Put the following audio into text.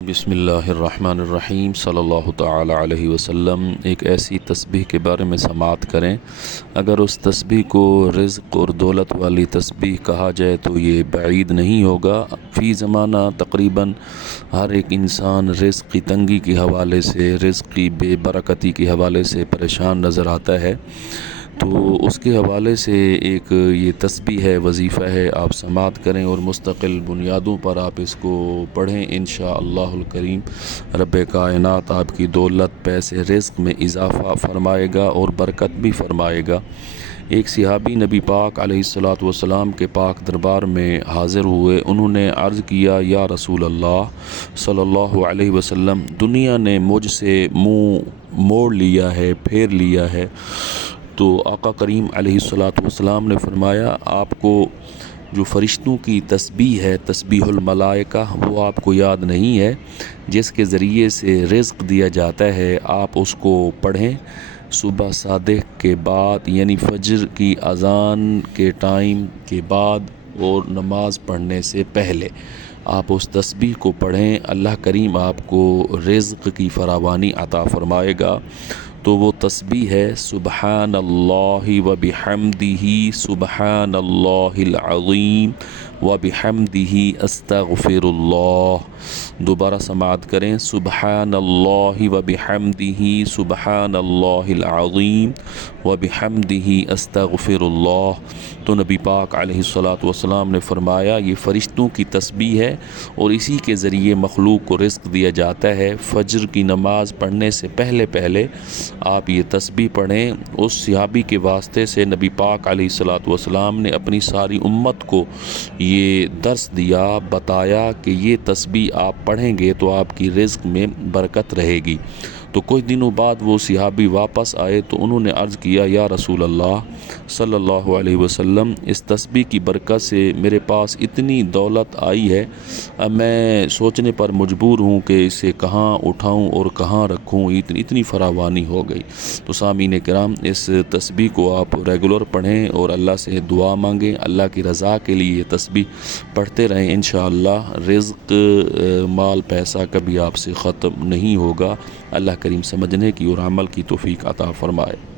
بسم اللہ الرحمن الرحیم صلی اللہ تعالی علیہ وسلم۔ ایک ایسی تسبیح کے بارے میں سماعت کریں، اگر اس تسبیح کو رزق اور دولت والی تسبیح کہا جائے تو یہ بعید نہیں ہوگا۔ فی زمانہ تقریباً ہر ایک انسان رزق کی تنگی کے حوالے سے، رزق کی بے برکتی کے حوالے سے پریشان نظر آتا ہے، تو اس کے حوالے سے ایک یہ تسبیح ہے، وظیفہ ہے، آپ سماعت کریں اور مستقل بنیادوں پر آپ اس کو پڑھیں۔ انشاءاللہ الکریم رب کائنات آپ کی دولت، پیسے، رزق میں اضافہ فرمائے گا اور برکت بھی فرمائے گا۔ ایک صحابی نبی پاک علیہ الصلوۃ والسلام کے پاک دربار میں حاضر ہوئے۔ انہوں نے عرض کیا، یا رسول اللہ صلی اللہ علیہ وسلم، دنیا نے مجھ سے منہ موڑ لیا ہے، پھیر لیا ہے۔ تو آقا کریم علیہ الصلوۃ والسلام نے فرمایا، آپ کو جو فرشتوں کی تسبیح ہے، تسبیح الملائکہ، وہ آپ کو یاد نہیں ہے، جس کے ذریعے سے رزق دیا جاتا ہے، آپ اس کو پڑھیں۔ صبح صادق کے بعد، یعنی فجر کی اذان کے ٹائم کے بعد اور نماز پڑھنے سے پہلے آپ اس تسبیح کو پڑھیں۔ اللہ کریم آپ کو رزق کی فراوانی عطا فرمائے گا۔ تو وہ تسبیح ہے، سبحان اللہ و بحمدہ، سبحان اللہ العظیم و بحمدہ استغفر اللہ۔ دوبارہ سماعت کریں، سبحان اللہ و بحمدہ، سبحان اللہ العظیم و بحمدہ استغفر اللہ۔ تو نبی پاک علیہ الصلوۃ والسلام نے فرمایا، یہ فرشتوں کی تسبیح ہے اور اسی کے ذریعے مخلوق کو رزق دیا جاتا ہے۔ فجر کی نماز پڑھنے سے پہلے آپ یہ تسبیح پڑھیں۔ اس صحابی کے واسطے سے نبی پاک علیہ الصلوۃ والسلام نے اپنی ساری امت کو یہ درس دیا، بتایا کہ یہ تسبیح آپ پڑھیں گے تو آپ کی رزق میں برکت رہے گی۔ تو کچھ دنوں بعد وہ صحابی واپس آئے تو انہوں نے عرض کیا، یا رسول اللہ صلی اللہ علیہ وسلم، اس تسبیح کی برکت سے میرے پاس اتنی دولت آئی ہے، اب میں سوچنے پر مجبور ہوں کہ اسے کہاں اٹھاؤں اور کہاں رکھوں، اتنی فراوانی ہو گئی۔ تو سامعین کرام، اس تسبیح کو آپ ریگولر پڑھیں اور اللہ سے دعا مانگیں، اللہ کی رضا کے لیے یہ تسبیح پڑھتے رہیں۔ انشاءاللہ رزق، مال، پیسہ کبھی آپ سے ختم نہیں ہوگا۔ اللہ کریم سمجھنے کی اور عمل کی توفیق عطا فرمائے۔